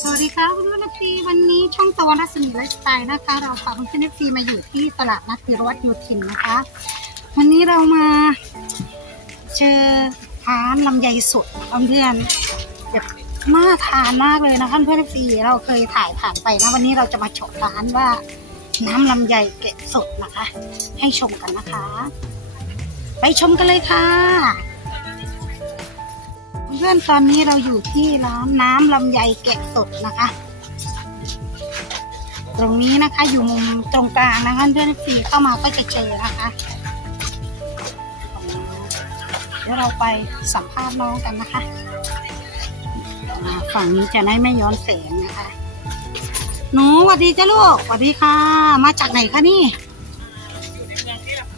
สวัสดีค่ะคุณผู้ชมทีวันนี้ช่องตะวันรัศมีไลฟ์สไตล์นะคะ เราพาคุณผู้ชมทีมาอยู่ที่ตลาดนัดธีรวัตรโยธินนะคะ วันนี้เรามาเจอร้านลำไยสดเพื่อนแบบน่าทานมากเลยนะคะเพื่อนๆทีเราเคยถ่ายผ่านไปนะวันนี้เราจะมาเฉาะร้านว่า น้ำลำไยแกะสดนะคะ ให้ชมกันนะคะ ไปชมกันเลยค่ะ เพื่อนตอนนี้เราอยู่ที่ร้านน้ำลำไยแกะสดนะคะ ตรงนี้นะคะอยู่มุมตรงกลางนะคะเพื่อนสีเข้ามาก็จะเจอนะคะ เดี๋ยวเราไปสัมภาษณ์น้องกันนะคะ ฝั่งนี้จะได้ไม่ย้อนแสงนะคะ หนูสวัสดีจ้าลูกสวัสดีค่ะ มาจากไหนคะนี่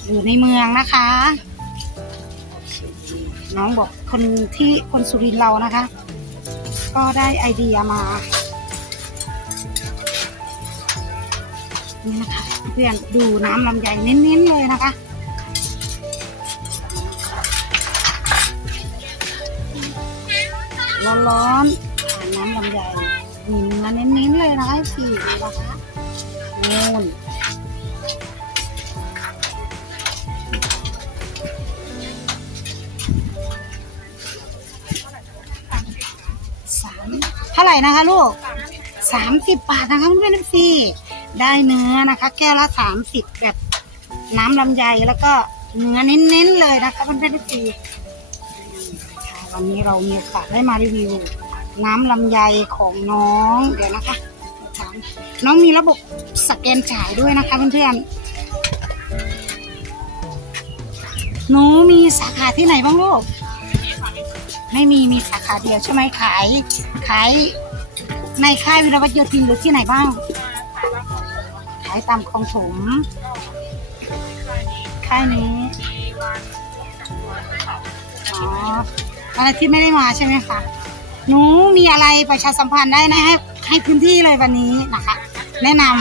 อยู่ในเมืองนะคะ น้องบอกคนที่คนสุรินเรานะคะ ก็ได้ไอเดียมานี่นะคะเพื่อนดูน้ำลำไยเน้นๆเลยนะคะร้อนๆทานน้ำลำไยมีเนื้อเน้นๆเลยนะคะให้สี่เลยนะคะนูน เท่าไหร่นะคะลูกสามสิบบาทนะคะเพื่อนๆพี่ได้เนื้อนะคะ แก้วละสามสิบแบบน้ำลำไยแล้วก็เนื้อเน้นๆเลยนะคะเพื่อนๆพี่ค่วันนี้เรามีโอกาสได้มารีวิว น้ำลำไยของน้องเดี๋ยวนะคะถามน้องมีระบบสแกนจ่ายด้วยนะคะเพื่อนๆหนูมีสาขาที่ไหนบ้างลูก ไม่มีมีสาขาเดียวใช่ไหมขาย ขายในค่ายวิรวัตโยธินหรือที่ไหนบ้าง ขายตามคลองถมค่ายนี้อ๋ออะไรที่ไม่ได้มาใช่ไหมคะหนูมีอะไรประชาสัมพันธ์ได้นะให้ให้พื้นที่เลยวันนี้นะคะ แนะนำ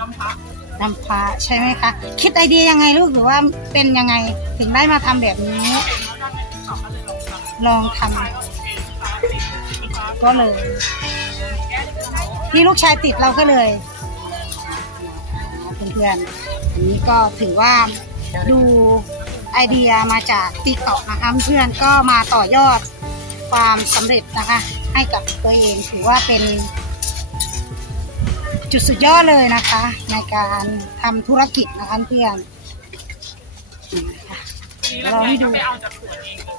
น้ำแหงดวนประสาทจอมพระนำพาใช่ไหมคะ คิดไอเดียยังไงลูกหรือว่าเป็นยังไงถึงได้มาทำแบบนี้ ลองทำลองทำข่าก็เลยแก้ได้เลยที่ลูกชายติดเราก็เลยเพื่อนๆอันนี้ก็ถือว่าดูไอเดียมาจากติ๊กต็อกนะคะเพื่อนก็มาต่อยอดความสำเร็จนะคะ ให้กับตัวเองถือว่าเป็น จุดสุดยอดเลยนะคะ ในการทำธุรกิจนะคะเพื่อนนี่นะคะทีนี้ลำไยก็ไปเอาจากสวนเองเลย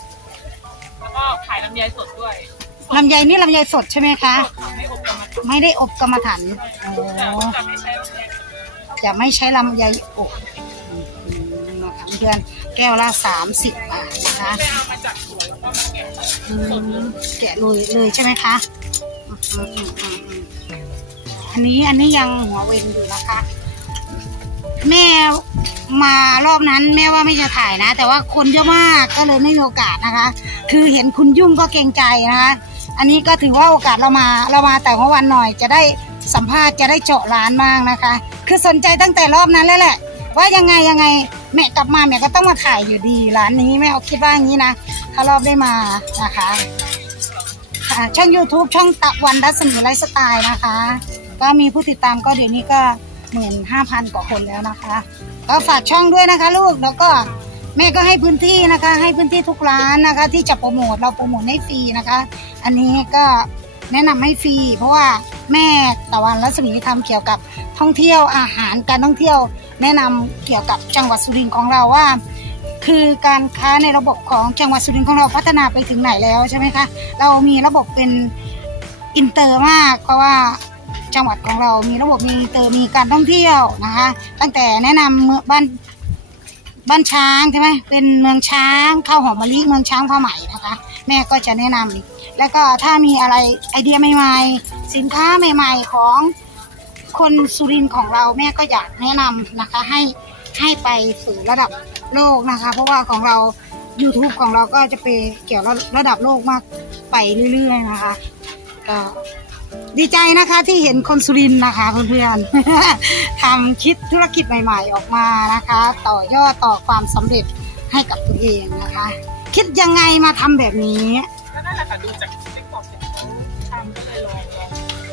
แล้วก็ขายลำไยสดด้วยลำไยนี่ลำไยสดใช่ไหมคะ สดค่ะไม่อบกรรมฐานไม่ได้อบกรรมฐานโอ้แต่จะไม่ใช้ลำไยสดจะไม่ใช้ลำไยอบอืมนะคะเพื่อนแก้วละสามสิบบาทนะคะ ไปเอามาจากสวนแล้วก็มาแกะอืมแกะเลยเลยใช่ไหมคะอืมอืมอืมอืมอั นนี้อันนี้ยังหัวเวนอยู่นะคะ แม่มารอบนั้นแม่ว่าไม่จะถ่ายนะ แต่ว่าคนเยอะมากก็เลยไม่มีโอกาสนะคะ คือเห็นคุณยุ่งก็เกรงใจนะคะ อันนี้ก็ถือว่าโอกาสเรามาเรามาแต่ว่าวันหน่อยจะได้สัมภาษณ์จะได้เจาะร้านบ้างนะคะ คือสนใจตั้งแต่รอบนั้นแล้วแหละ ว่ายังไงยังไงแม่กลับมาแม่ก็ต้องมาถ่ายอยู่ดีร้านนี้แม่เอาคิดว่าอย่างนี้นะถ้ารอบได้มานะคะค่ะช่อง YouTube ช่องตะวันรัศมีไลฟ์สไตล์นะคะ ก็มีผู้ติดตามก็เดี๋ยวนี้ก็หมื่นห้าพันกว่าคนแล้วนะคะ ก็ฝากช่องด้วยนะคะ ลูกแล้วก็แม่ก็ให้พื้นที่นะคะ ให้พื้นที่ทุกร้านนะคะ ที่จะโปรโมทเราโปรโมทให้ฟรีนะคะ อันนี้ก็แนะนำให้ฟรีเพราะว่าแม่ตะวันรัศมีทำเกี่ยวกับท่องเที่ยวอาหารการท่องเที่ยว แนะนำเกี่ยวกับจังหวัดสุรินทร์ของเราว่า คือการค้าในระบบของจังหวัดสุรินทร์ของเราพัฒนาไปถึงไหนแล้วใช่ไหมคะเรามีระบบเป็นอินเตอร์มากเพราะว่า จังหวัดของเรามีระบบมีเตอร์มีการท่องเที่ยวนะคะ ตั้งแต่แนะนำเมืองบ้านบ้านช้างใช่ไหมเป็นเมืองช้างข้าวหอมมะลิเมืองช้างผ้าไหมนะคะ แม่ก็จะแนะนำแล้วก็ถ้ามีอะไรไอเดียใหม่ๆ สินค้าใหม่ ๆ ของคนสุรินทร์ของเราแม่ก็อยากแนะนำนะคะให้ให้ไปสู่ระดับโลกนะคะ เพราะว่าของเรา YouTube ของเราก็จะไปเกี่ยวระดับโลกมากไปเรื่อยๆนะคะก็ ดีใจนะคะที่เห็นคนสุรินทร์นะคะเพื่อนๆ ทำคิดธุรกิจใหม่ๆออกมานะคะ ต่อยอดต่อความสำเร็จให้กับตัวเองนะคะ คิดยังไงมาทำแบบนี้ก็นั่นแหละค่ะดูจากติ๊กต็อกเสร็จเขาทำก็เลยลองลอง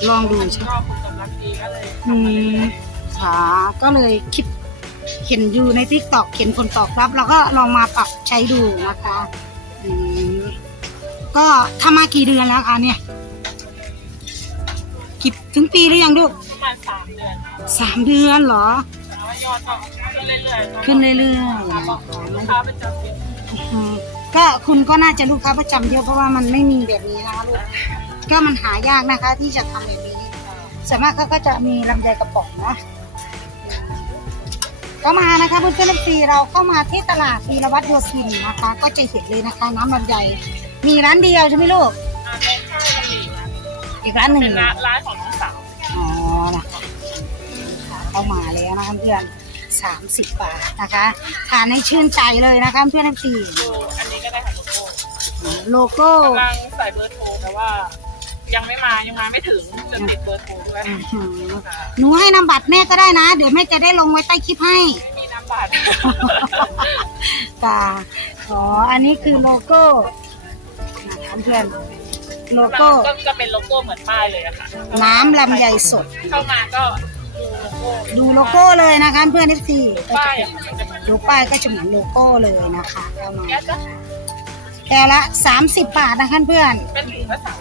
ลองดูมันใช่ไหมก็ผลตอบรับดีก็เลยอืทำมาเรื่มอยค่ะก็เลยคิดเห็นอยู่ในทิกตอกเห็นคนตอบรับเราก็ลองมาปรับใช้ดูนะคะอืมก็ทำมากี่เดือนแล้วคะเนี่ย กี่ถึงปีหรือยังลูกประมาณสามเดือนค่ะสามเดือนเหรอ แต่ว่ายอดก็ขึ้นเรื่อยๆขึ้นเรื่อยๆค่ะนะบอกลูกค้าประจำเป็นอืมก็คุณก็น่าจะลูกค้าประจำเยอะเพราะว่ามันไม่มีแบบนี้นะคะลูกก็มันหายากนะคะ ที่จะทำแบบนี้ส่วนมากเขาก็จะมีลำไยกระป๋องนะก็มานะคะเพื่อนๆฟีเราเข้ามาที่ตลาดวีรวัตรโยธินนะคะ ก็จะเห็นเลยนะคะ น้ำลำไยมีร้านเดียวใช่ไหมลูก อีกร้านหนึ่งเป็นร้านร้านของน้องสาว อ๋อนะคะค่ะเข้ามาแล้วนะคะเพื่อนสามสิบบาทนะคะทานให้ชื่นใจเลยนะคะเพื่อนๆฟีดูอันนี้ก็ได้ค่ะโลโก้โลโก้กำลังใส่เบอร์โทรแต่ว่า ยังไม่มายังมาไม่ถึงจะติดเบอร์โทรด้วยอื้อหือค่ะหนูให้นำบัตรแม่ก็ได้นะ เดี๋ยวแม่จะได้ลงไว้ใต้คลิปให้ไม่มีน้ำบัตรค่ะอ๋ออันนี้คือโลโก้นะคะเพื่อน โลโก้ ก็จะเป็นโลโก้เหมือนป้ายเลยอะค่ะน้ำลำไยสด เข้ามาก็ดูโลโก้ดูโลโก้เลยนะคะเพื่อนทีป้ายอะค่ะมันจะเหมือนดูป้ายก็จะเหมือนโลโก้เลยนะคะเข้ามาแก๊สก็แค่ละ 30 บาทนะคะเพื่อนเป็นถุงภาษา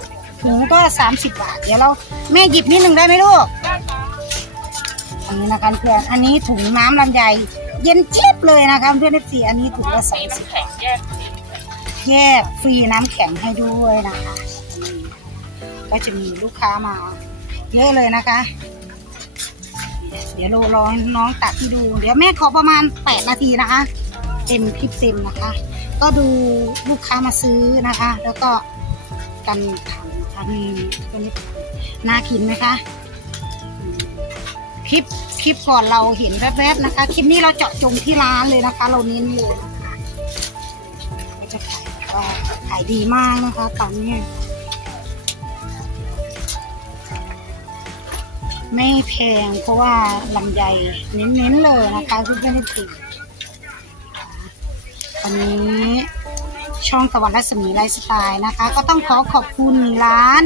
ถุงก็ 30 บาท เดี๋ยวเราแม่หยิบนิดหนึ่งได้ไหมลูก ได้ค่ะอันนี้นะคะเพื่อน อันนี้ถุงน้ำลำไยเย็นเจี๊ยบเลยนะคะเพื่อนทีอันนี้ถุงว่าละสีสามสิบน้ำแข็งแยกสีแยกฟรีน้ำแข็งให้ด้วยนะคะนี่ ก็จะมีลูกค้ามาเยอะเลยนะคะ เดี๋ยวเรารอให้น้องตัดที่ดู เดี๋ยวแม่ขอประมาณ 8 นาทีนะคะเต็มคลิปเต็มนะคะ ก็ดูลูกค้ามาซื้อนะคะ แล้วก็กันทำนะคะนี่ตัวนี้น่ากินไหมคะคลิปคลิปก่อนเราเห็นแวบๆนะคะ คลิปนี้เราเจาะจงที่ร้านเลยนะคะ เราเน้นเลยนะคะก็จะขายขายดีมากนะคะ ตอนนี้ ไม่แพงเพราะว่าลำไยเน้นๆเลยนะคะทุกท่านที่ถือวันนี้ช่องตะวันรัศมีไลฟ์สไตล์นะคะ ก็ต้องขอขอบคุณร้าน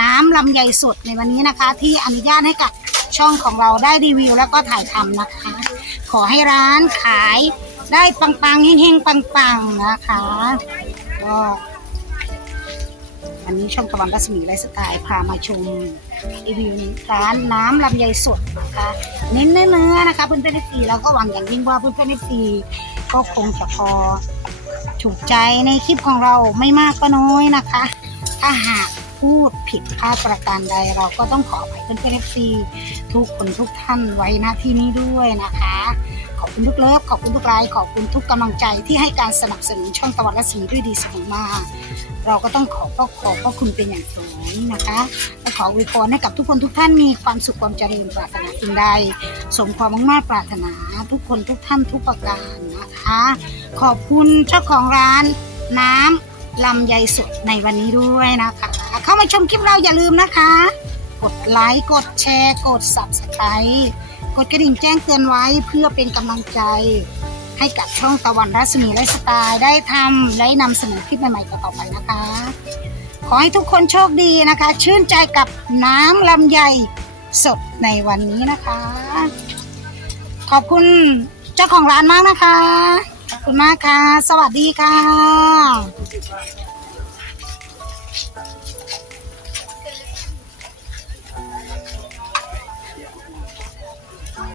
น้ำลำไยสดในวันนี้นะคะ ที่อนุญาตให้กับช่องของเราได้รีวิวแล้วก็ถ่ายทำนะคะ ขอให้ร้านขายได้ปังๆเฮงๆปังๆนะคะก็ วันนี้ช่องตะวันรัศมีไลฟ์สไตล์พามาชมรีวิวร้านน้ำลำไยสดนะคะเน้นเนื้อนะคะเพื่อนๆทีแล้วก็หวังอย่างยิ่งว่าเพื่อนๆทีก็คงจะพอถูกใจในคลิปของเราไม่มากก็น้อยนะคะ ถ้าหากพูดผิดพลาดประการใดเราก็ต้องขออภัยเพื่อนๆทีทุกคนทุกท่านไว้ณที่นี้ด้วยนะคะ ขอบคุณทุกเลิฟขอบคุณทุกไลค์ขอบคุณทุกกำลังใจที่ให้การสนับสนุนช่องตะวันรัศมีด้วยดีเสมอมาเราก็ต้องขอก็ขอบพระคุณเป็นอย่างสูงนะคะและขออวยพรให้กับทุกคนทุกท่านมีความสุขความเจริญปรารถนาสิ่งใด สมความมุ่งมั่นปรารถนาทุกคนทุกท่านทุกประการนะคะ ขอบคุณเจ้าของร้านน้ำลำไยสดในวันนี้ด้วยนะคะ เข้ามาชมคลิปเราอย่าลืมนะคะ กดไลค์ กดแชร์ กด subscribe กดกระดิ่งแจ้งเตือนไว้เพื่อเป็นกำลังใจ ให้กับช่องตะวันรัศมีไลฟ์สไตล์ได้ทำและนำเสนอคลิปใหม่ๆต่อไปนะคะ ขอให้ทุกคนโชคดีนะคะ ชื่นใจกับน้ำลำไยสดในวันนี้นะคะ ขอบคุณเจ้าของร้านมากนะคะ ขอบคุณมากค่ะ สวัสดีค่ะ